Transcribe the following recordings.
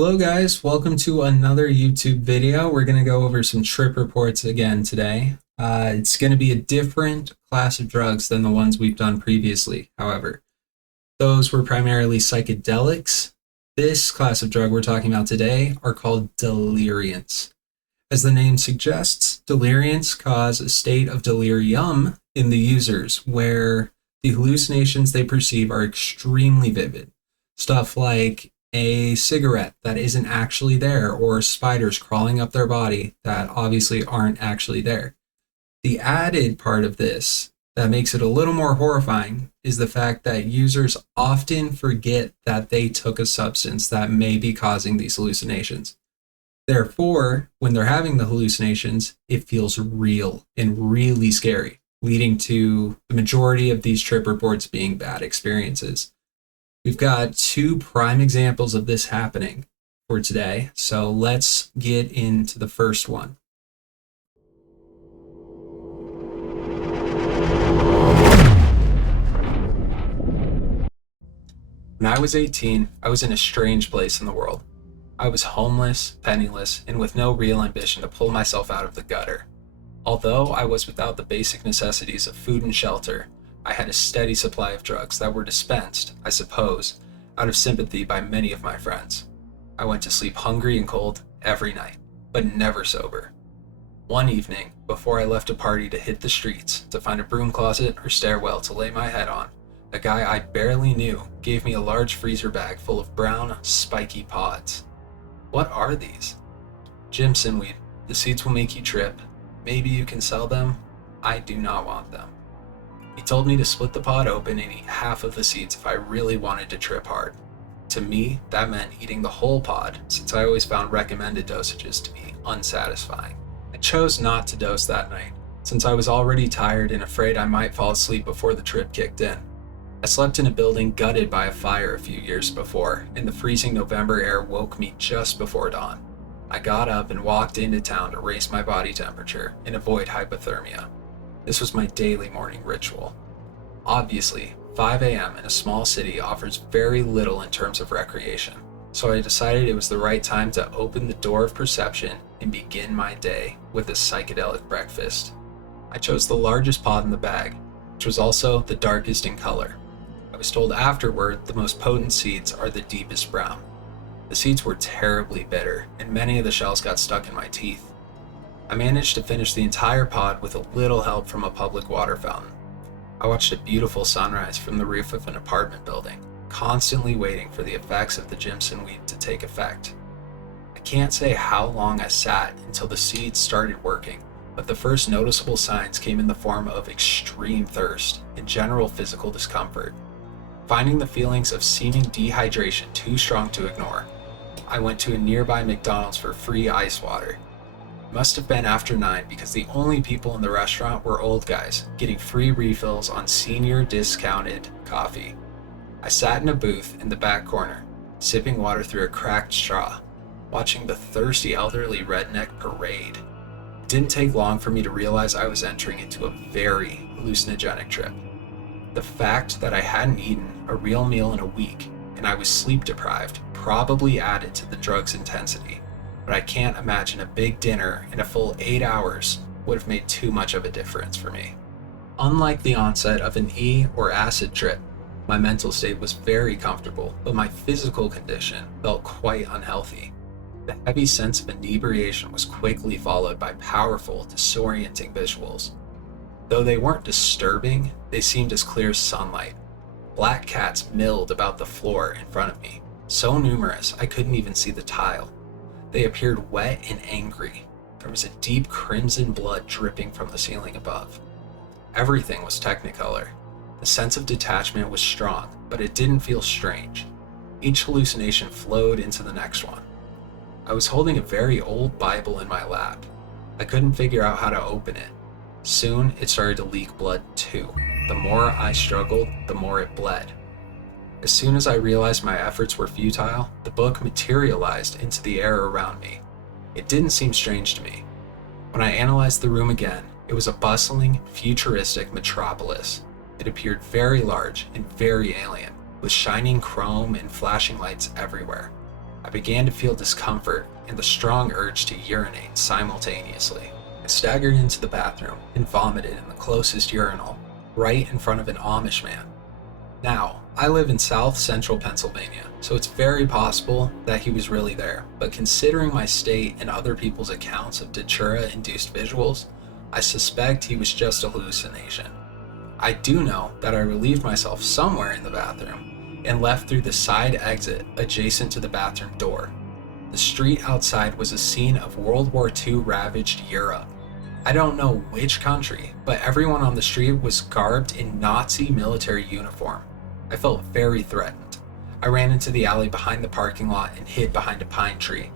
Hello guys, welcome to another YouTube video. We're going to go over some trip reports again today. It's going to be a different class of drugs than the ones we've done previously. However, those were primarily psychedelics. This class of drug we're talking about today are called deliriants. As the name suggests, deliriants cause a state of delirium in the users where the hallucinations they perceive are extremely vivid. Stuff like a cigarette that isn't actually there, or spiders crawling up their body that obviously aren't actually there. The added part of this that makes it a little more horrifying is the fact that users often forget that they took a substance that may be causing these hallucinations. Therefore, when they're having the hallucinations, it feels real and really scary, leading to the majority of these trip reports being bad experiences. We've got two prime examples of this happening for today, so let's get into the first one. When I was 18, I was in a strange place in the world. I was homeless, penniless, and with no real ambition to pull myself out of the gutter. Although I was without the basic necessities of food and shelter, I had a steady supply of drugs that were dispensed, I suppose, out of sympathy by many of my friends. I went to sleep hungry and cold every night, but never sober. One evening, before I left a party to hit the streets to find a broom closet or stairwell to lay my head on, a guy I barely knew gave me a large freezer bag full of brown, spiky pods. What are these? Jimson weed. The seeds will make you trip. Maybe you can sell them. I do not want them. He told me to split the pod open and eat half of the seeds if I really wanted to trip hard. To me, that meant eating the whole pod, since I always found recommended dosages to be unsatisfying. I chose not to dose that night, since I was already tired and afraid I might fall asleep before the trip kicked in. I slept in a building gutted by a fire a few years before, and the freezing November air woke me just before dawn. I got up and walked into town to raise my body temperature and avoid hypothermia. This was my daily morning ritual. Obviously, 5 a.m. in a small city offers very little in terms of recreation, so I decided it was the right time to open the door of perception and begin my day with a psychedelic breakfast. I chose the largest pod in the bag, which was also the darkest in color. I was told afterward the most potent seeds are the deepest brown. The seeds were terribly bitter, and many of the shells got stuck in my teeth. I managed to finish the entire pod with a little help from a public water fountain. I watched a beautiful sunrise from the roof of an apartment building, constantly waiting for the effects of the Jimson weed to take effect. I can't say how long I sat until the seeds started working, but the first noticeable signs came in the form of extreme thirst and general physical discomfort. Finding the feelings of seeming dehydration too strong to ignore, I went to a nearby McDonald's for free ice water. It must have been after 9 because the only people in the restaurant were old guys getting free refills on senior discounted coffee. I sat in a booth in the back corner, sipping water through a cracked straw, watching the thirsty elderly redneck parade. It didn't take long for me to realize I was entering into a very hallucinogenic trip. The fact that I hadn't eaten a real meal in a week and I was sleep deprived probably added to the drug's intensity, but I can't imagine a big dinner in a full 8 hours would have made too much of a difference for me. Unlike the onset of an E or acid trip, my mental state was very comfortable, but my physical condition felt quite unhealthy. The heavy sense of inebriation was quickly followed by powerful, disorienting visuals. Though they weren't disturbing, they seemed as clear as sunlight. Black cats milled about the floor in front of me, so numerous I couldn't even see the tile. They appeared wet and angry. There was a deep crimson blood dripping from the ceiling above. Everything was technicolor. The sense of detachment was strong, but it didn't feel strange. Each hallucination flowed into the next one. I was holding a very old Bible in my lap. I couldn't figure out how to open it. Soon, it started to leak blood too. The more I struggled, the more it bled. As soon as I realized my efforts were futile, the book materialized into the air around me. It didn't seem strange to me. When I analyzed the room again, it was a bustling, futuristic metropolis. It appeared very large and very alien, with shining chrome and flashing lights everywhere. I began to feel discomfort and the strong urge to urinate simultaneously. I staggered into the bathroom and vomited in the closest urinal, right in front of an Amish man. Now, I live in south central Pennsylvania, so it's very possible that he was really there, but considering my state and other people's accounts of Datura-induced visuals, I suspect he was just a hallucination. I do know that I relieved myself somewhere in the bathroom and left through the side exit adjacent to the bathroom door. The street outside was a scene of World War II ravaged Europe. I don't know which country, but everyone on the street was garbed in Nazi military uniform. I felt very threatened. I ran into the alley behind the parking lot and hid behind a pine tree.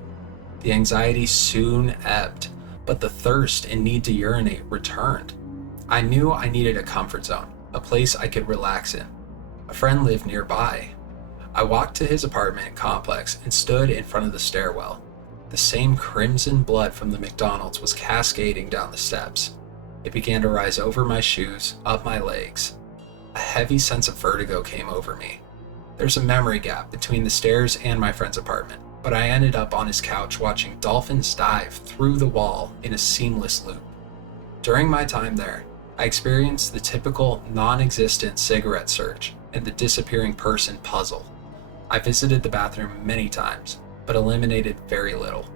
The anxiety soon ebbed, but the thirst and need to urinate returned. I knew I needed a comfort zone, a place I could relax in. A friend lived nearby. I walked to his apartment complex and stood in front of the stairwell. The same crimson blood from the McDonald's was cascading down the steps. It began to rise over my shoes, up my legs. A heavy sense of vertigo came over me. There's a memory gap between the stairs and my friend's apartment, but I ended up on his couch watching dolphins dive through the wall in a seamless loop. During my time there, I experienced the typical non-existent cigarette search and the disappearing person puzzle. I visited the bathroom many times, but eliminated very little.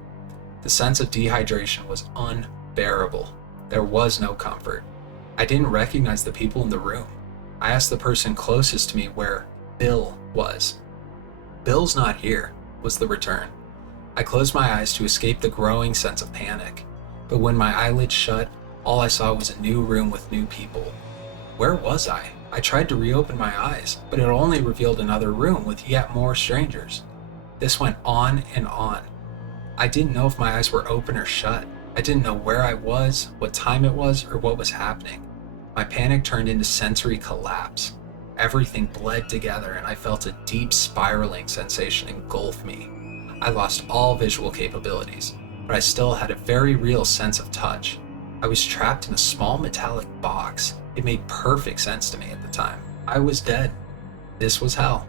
The sense of dehydration was unbearable. There was no comfort. I didn't recognize the people in the room. I asked the person closest to me where Bill was. "Bill's not here," was the return. I closed my eyes to escape the growing sense of panic, but when my eyelids shut, all I saw was a new room with new people. Where was I? I tried to reopen my eyes, but it only revealed another room with yet more strangers. This went on and on. I didn't know if my eyes were open or shut. I didn't know where I was, what time it was, or what was happening. My panic turned into sensory collapse. Everything bled together and I felt a deep spiraling sensation engulf me. I lost all visual capabilities, but I still had a very real sense of touch. I was trapped in a small metallic box. It made perfect sense to me at the time. I was dead. This was hell.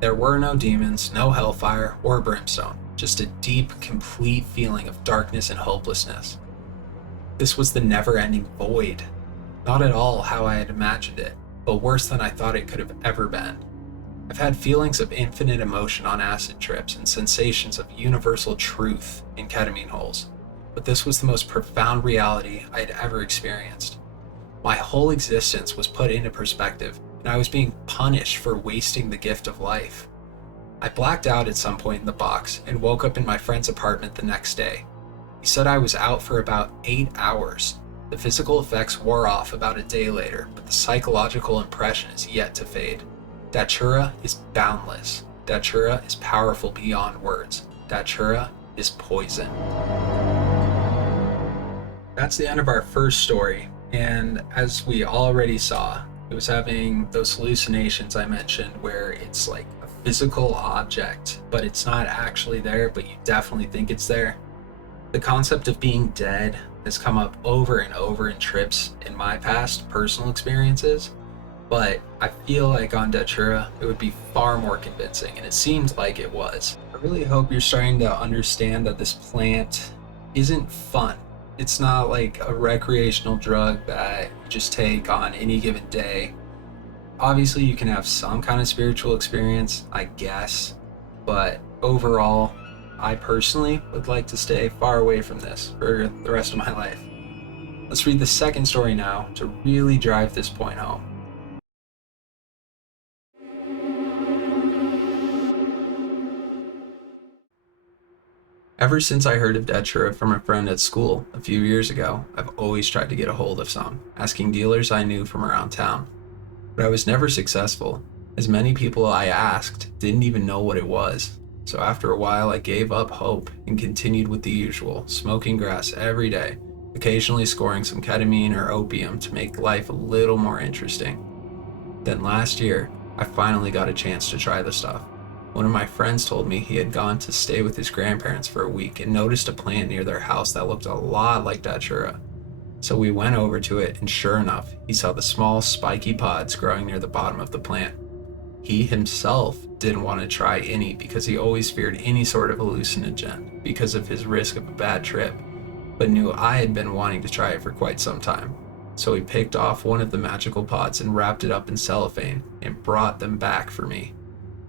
There were no demons, no hellfire, or brimstone, just a deep, complete feeling of darkness and hopelessness. This was the never-ending void. Not at all how I had imagined it, but worse than I thought it could have ever been. I've had feelings of infinite emotion on acid trips and sensations of universal truth in ketamine holes, but this was the most profound reality I had ever experienced. My whole existence was put into perspective, and I was being punished for wasting the gift of life. I blacked out at some point in the box and woke up in my friend's apartment the next day. He said I was out for about 8 hours. The physical effects wore off about a day later, but the psychological impression is yet to fade. Datura is boundless. Datura is powerful beyond words. Datura is poison. That's the end of our first story, and as we already saw, it was having those hallucinations I mentioned where it's like a physical object, but it's not actually there, but you definitely think it's there. The concept of being dead has come up over and over in trips in my past personal experiences, but I feel like on Datura it would be far more convincing, and it seemed like it was. I really hope you're starting to understand that this plant isn't fun. It's not like a recreational drug that you just take on any given day. Obviously, you can have some kind of spiritual experience, I guess, but overall, I personally would like to stay far away from this for the rest of my life. Let's read the second story now to really drive this point home. Ever since I heard of Datura from a friend at school a few years ago, I've always tried to get a hold of some, asking dealers I knew from around town. But I was never successful, as many people I asked didn't even know what it was. So after a while, I gave up hope and continued with the usual, smoking grass every day, occasionally scoring some ketamine or opium to make life a little more interesting. Then last year, I finally got a chance to try the stuff. One of my friends told me he had gone to stay with his grandparents for a week and noticed a plant near their house that looked a lot like Datura. So we went over to it, and sure enough, he saw the small spiky pods growing near the bottom of the plant. He himself didn't want to try any because he always feared any sort of hallucinogen because of his risk of a bad trip, but knew I had been wanting to try it for quite some time. So he picked off one of the magical pods and wrapped it up in cellophane and brought them back for me.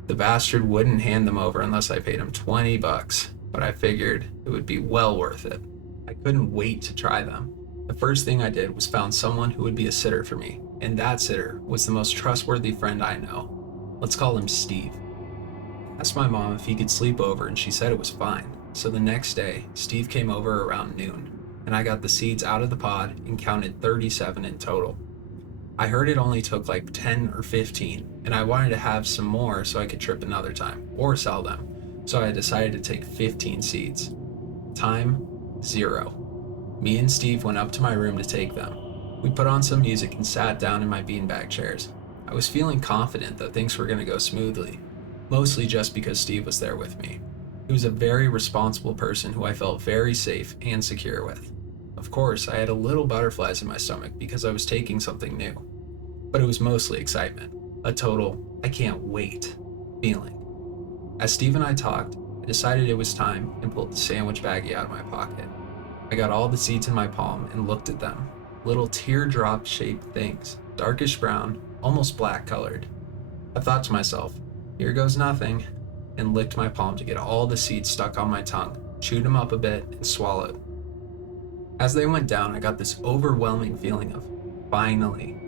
The bastard wouldn't hand them over unless I paid him $20, but I figured it would be well worth it. I couldn't wait to try them. The first thing I did was found someone who would be a sitter for me, and that sitter was the most trustworthy friend I know. Let's call him Steve. I asked my mom if he could sleep over, and she said it was fine. So the next day, Steve came over around noon, and I got the seeds out of the pod and counted 37 in total. I heard it only took like 10 or 15, and I wanted to have some more so I could trip another time, or sell them, so I decided to take 15 seeds. Time, 0. Me and Steve went up to my room to take them. We put on some music and sat down in my beanbag chairs. I was feeling confident that things were going to go smoothly, mostly just because Steve was there with me. He was a very responsible person who I felt very safe and secure with. Of course, I had a little butterflies in my stomach because I was taking something new, but it was mostly excitement, a total I can't wait feeling. As Steve and I talked, I decided it was time and pulled the sandwich baggie out of my pocket. I got all the seeds in my palm and looked at them. Little teardrop shaped things, darkish brown, almost black colored. I thought to myself, here goes nothing, and licked my palm to get all the seeds stuck on my tongue, chewed them up a bit, and swallowed. As they went down, I got this overwhelming feeling of, finally.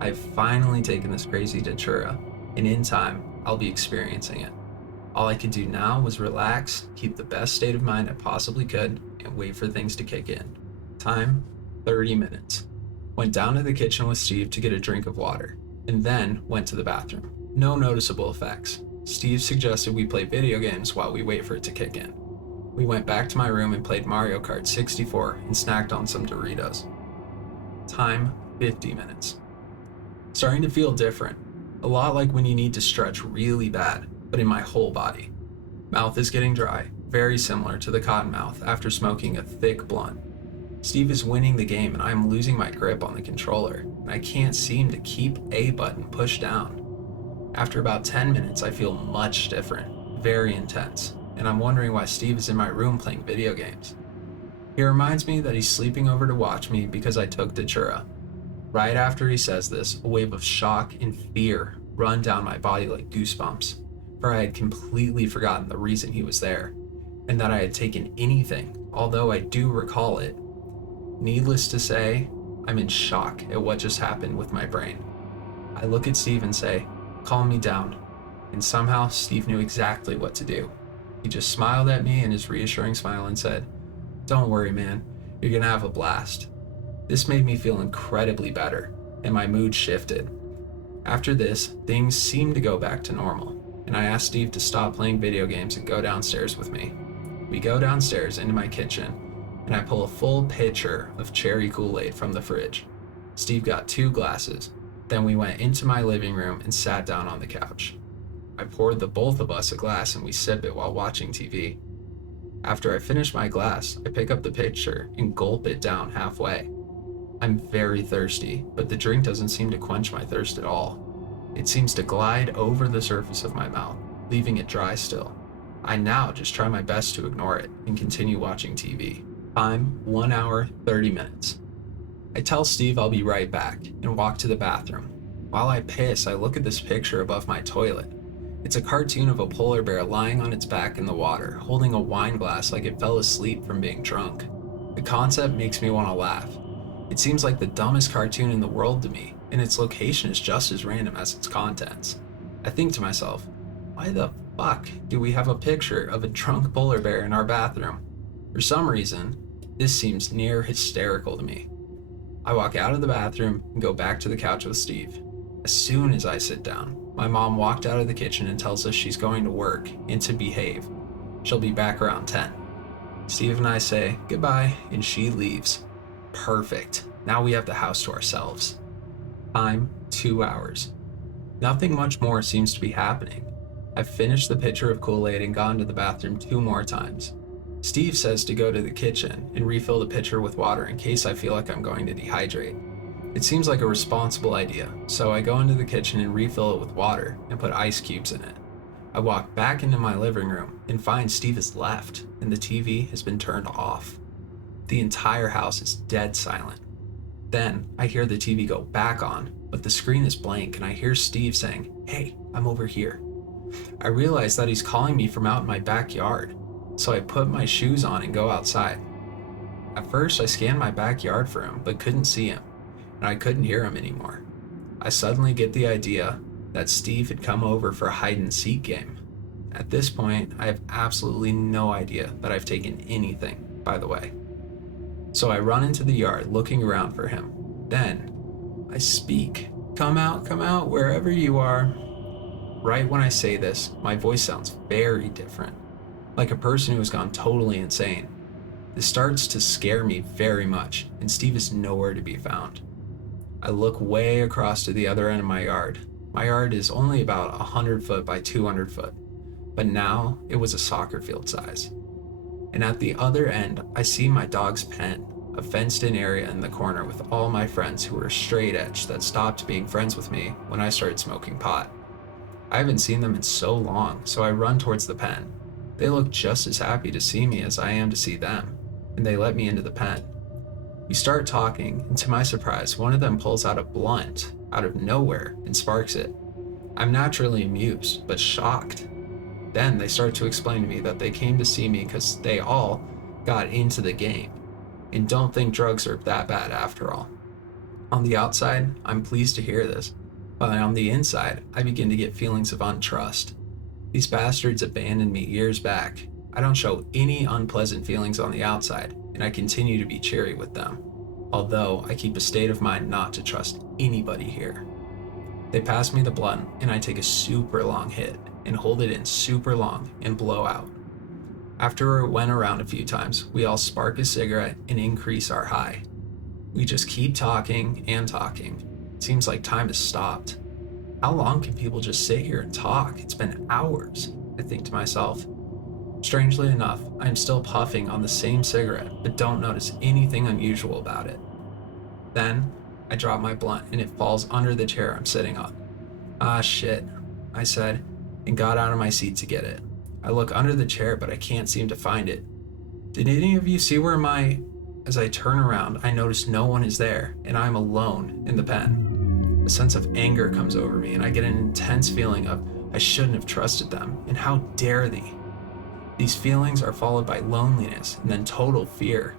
I've finally taken this crazy Datura, and in time, I'll be experiencing it. All I could do now was relax, keep the best state of mind I possibly could, and wait for things to kick in. Time, 30 minutes. Went down to the kitchen with Steve to get a drink of water, and then went to the bathroom. No noticeable effects. Steve suggested we play video games while we wait for it to kick in. We went back to my room and played Mario Kart 64 and snacked on some Doritos. Time, 50 minutes. Starting to feel different. A lot like when you need to stretch really bad, but in my whole body. Mouth is getting dry, very similar to the cotton mouth after smoking a thick blunt. Steve is winning the game and I am losing my grip on the controller, and I can't seem to keep A button pushed down. After about 10 minutes, I feel much different, very intense, and I'm wondering why Steve is in my room playing video games. He reminds me that he's sleeping over to watch me because I took Datura. Right after he says this, a wave of shock and fear run down my body like goosebumps, for I had completely forgotten the reason he was there, and that I had taken anything, although I do recall it. Needless to say, I'm in shock at what just happened with my brain. I look at Steve and say, calm me down, and somehow Steve knew exactly what to do. He just smiled at me in his reassuring smile and said, don't worry, man, you're gonna have a blast. This made me feel incredibly better, and my mood shifted. After this, things seemed to go back to normal, and I asked Steve to stop playing video games and go downstairs with me. We go downstairs into my kitchen, and I pull a full pitcher of cherry Kool-Aid from the fridge. Steve got 2 glasses. Then we went into my living room and sat down on the couch. I poured the both of us a glass and we sip it while watching TV. After I finish my glass, I pick up the pitcher and gulp it down halfway. I'm very thirsty, but the drink doesn't seem to quench my thirst at all. It seems to glide over the surface of my mouth, leaving it dry still. I now just try my best to ignore it and continue watching TV. Time, 1 hour, 30 minutes. I tell Steve I'll be right back and walk to the bathroom. While I piss, I look at this picture above my toilet. It's a cartoon of a polar bear lying on its back in the water, holding a wine glass like it fell asleep from being drunk. The concept makes me want to laugh. It seems like the dumbest cartoon in the world to me, and its location is just as random as its contents. I think to myself, why the fuck do we have a picture of a drunk polar bear in our bathroom? For some reason, this seems near hysterical to me. I walk out of the bathroom and go back to the couch with Steve. As soon as I sit down, my mom walked out of the kitchen and tells us she's going to work and to behave. She'll be back around 10. Steve and I say goodbye and she leaves. Perfect. Now we have the house to ourselves. Time, 2 hours. Nothing much more seems to be happening. I've finished the pitcher of Kool-Aid and gone to the bathroom 2 more times. Steve says to go to the kitchen and refill the pitcher with water in case I feel like I'm going to dehydrate. It seems like a responsible idea, so I go into the kitchen and refill it with water and put ice cubes in it. I walk back into my living room and find Steve has left and the TV has been turned off. The entire house is dead silent. Then I hear the TV go back on, but the screen is blank and I hear Steve saying, "Hey, I'm over here." I realize that he's calling me from out in my backyard, so I put my shoes on and go outside. At first, I scanned my backyard for him, but couldn't see him, and I couldn't hear him anymore. I suddenly get the idea that Steve had come over for a hide-and-seek game. At this point, I have absolutely no idea that I've taken anything, by the way. So I run into the yard looking around for him. Then, I speak. Come out, wherever you are." Right when I say this, my voice sounds very different, like a person who has gone totally insane. This starts to scare me very much, and Steve is nowhere to be found. I look way across to the other end of my yard. My yard is only about 100 foot by 200 foot, but now it was a soccer field size. And at the other end, I see my dog's pen, a fenced-in area in the corner with all my friends who were straight edge that stopped being friends with me when I started smoking pot. I haven't seen them in so long, so I run towards the pen. They look just as happy to see me as I am to see them, and they let me into the pen. We start talking, and to my surprise, one of them pulls out a blunt out of nowhere and sparks it. I'm naturally amused, but shocked. Then they start to explain to me that they came to see me because they all got into the game and don't think drugs are that bad after all. On the outside, I'm pleased to hear this, but on the inside, I begin to get feelings of untrust. These bastards abandoned me years back. I don't show any unpleasant feelings on the outside, and I continue to be cheery with them, although I keep a state of mind not to trust anybody here. They pass me the blunt, and I take a super long hit and hold it in super long and blow out. After it went around a few times, we all spark a cigarette and increase our high. We just keep talking and talking. It seems like time has stopped. How long can people just sit here and talk? It's been hours, I think to myself. Strangely enough, I am still puffing on the same cigarette, but don't notice anything unusual about it. Then, I drop my blunt and it falls under the chair I'm sitting on. "Ah, shit," I said, and got out of my seat to get it. I look under the chair, but I can't seem to find it. Did any of you see where As I turn around, I notice no one is there, and I'm alone in the pen. A sense of anger comes over me, and I get an intense feeling of I shouldn't have trusted them, and how dare they? These feelings are followed by loneliness and then total fear.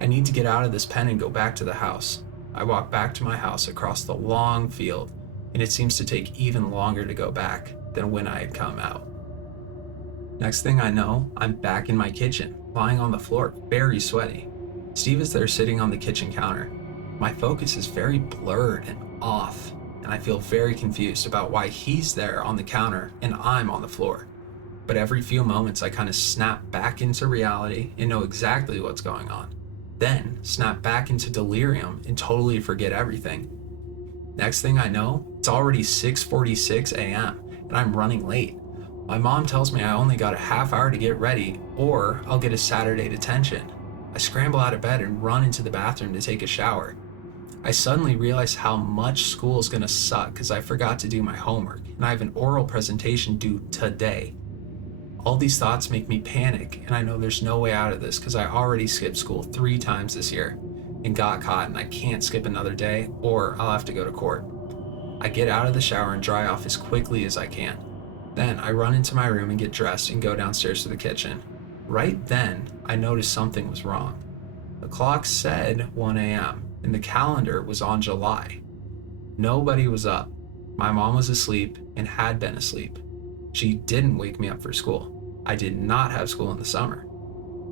I need to get out of this pen and go back to the house. I walk back to my house across the long field, and it seems to take even longer to go back than when I had come out. Next thing I know, I'm back in my kitchen, lying on the floor, very sweaty. Steve is there sitting on the kitchen counter. My focus is very blurred and off, and I feel very confused about why he's there on the counter and I'm on the floor. But every few moments I kind of snap back into reality and know exactly what's going on. Then snap back into delirium and totally forget everything. Next thing I know, it's already 6:46 a.m. and I'm running late. My mom tells me I only got a half hour to get ready or I'll get a Saturday detention. I scramble out of bed and run into the bathroom to take a shower. I suddenly realize how much school is gonna suck because I forgot to do my homework and I have an oral presentation due today. All these thoughts make me panic, and I know there's no way out of this because I already skipped school 3 times this year and got caught, and I can't skip another day or I'll have to go to court. I get out of the shower and dry off as quickly as I can. Then I run into my room and get dressed and go downstairs to the kitchen. Right then, I noticed something was wrong. The clock said 1 a.m. and the calendar was on July. Nobody was up. My mom was asleep and had been asleep. She didn't wake me up for school. I did not have school in the summer.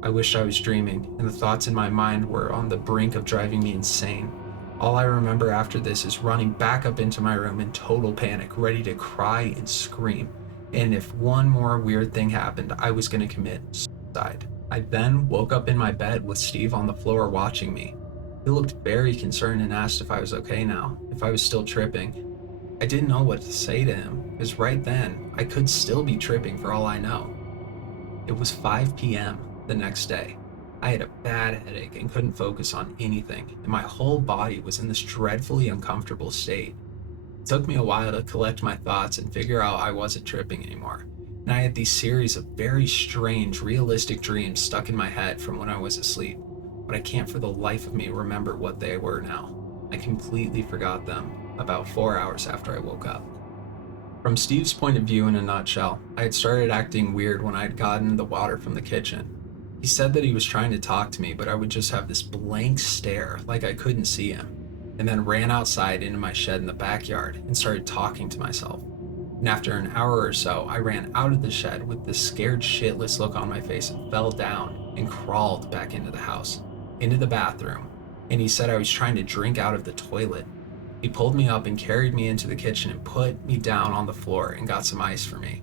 I wished I was dreaming, and the thoughts in my mind were on the brink of driving me insane. All I remember after this is running back up into my room in total panic, ready to cry and scream. And if one more weird thing happened, I was going to commit suicide. I then woke up in my bed with Steve on the floor watching me. He looked very concerned and asked if I was okay now, if I was still tripping. I didn't know what to say to him, because right then, I could still be tripping for all I know. It was 5 p.m. the next day. I had a bad headache and couldn't focus on anything, and my whole body was in this dreadfully uncomfortable state. It took me a while to collect my thoughts and figure out I wasn't tripping anymore, and I had these series of very strange, realistic dreams stuck in my head from when I was asleep, but I can't for the life of me remember what they were now. I completely forgot them about 4 hours after I woke up. From Steve's point of view, in a nutshell, I had started acting weird when I had gotten the water from the kitchen. He said that he was trying to talk to me, but I would just have this blank stare like I couldn't see him, and then ran outside into my shed in the backyard and started talking to myself. And after an hour or so, I ran out of the shed with this scared shitless look on my face and fell down and crawled back into the house, into the bathroom, and he said I was trying to drink out of the toilet. He pulled me up and carried me into the kitchen and put me down on the floor and got some ice for me.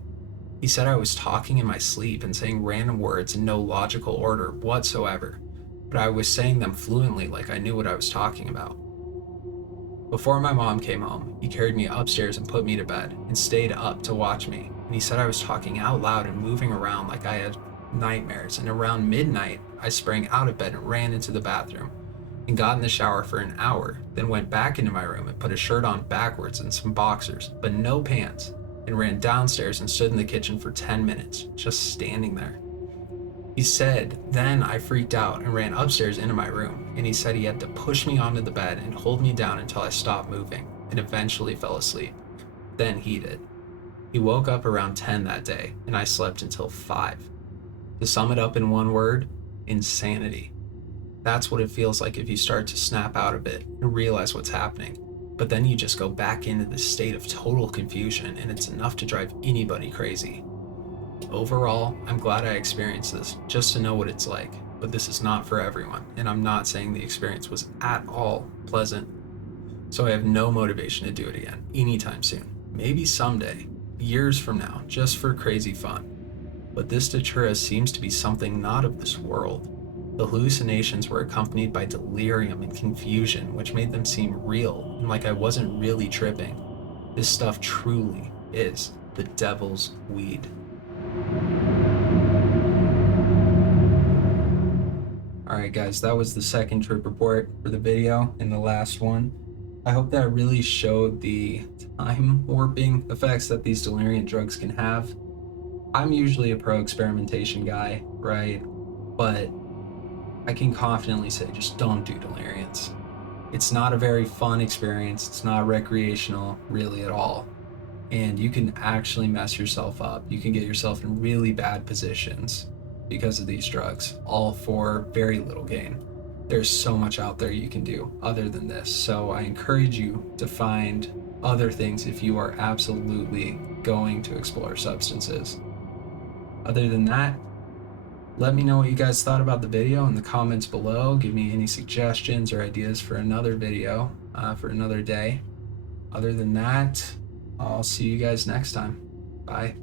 He said I was talking in my sleep and saying random words in no logical order whatsoever, but I was saying them fluently like I knew what I was talking about. Before my mom came home, he carried me upstairs and put me to bed and stayed up to watch me, and he said I was talking out loud and moving around like I had nightmares, and around midnight, I sprang out of bed and ran into the bathroom and got in the shower for an hour, then went back into my room and put a shirt on backwards and some boxers, but no pants, and ran downstairs and stood in the kitchen for 10 minutes, just standing there. He said then I freaked out and ran upstairs into my room, and he said he had to push me onto the bed and hold me down until I stopped moving and eventually fell asleep. Then he did. He woke up around 10 that day, and I slept until 5. To sum it up in one word, insanity. That's what it feels like if you start to snap out of it and realize what's happening. But then you just go back into this state of total confusion, and it's enough to drive anybody crazy. Overall, I'm glad I experienced this just to know what it's like, but this is not for everyone, and I'm not saying the experience was at all pleasant. So I have no motivation to do it again anytime soon. Maybe someday, years from now, just for crazy fun. But this Datura seems to be something not of this world. The hallucinations were accompanied by delirium and confusion, which made them seem real and like I wasn't really tripping. This stuff truly is the devil's weed. Alright guys, that was the second trip report for the video and the last one. I hope that really showed the time warping effects that these deliriant drugs can have. I'm usually a pro-experimentation guy, right? But I can confidently say just don't do deliriants. It's not a very fun experience. It's not recreational really at all. And you can actually mess yourself up. You can get yourself in really bad positions because of these drugs, all for very little gain. There's so much out there you can do other than this. So I encourage you to find other things if you are absolutely going to explore substances. Other than that, let me know what you guys thought about the video in the comments below. Give me any suggestions or ideas for another video for another day. Other than that, I'll see you guys next time. Bye.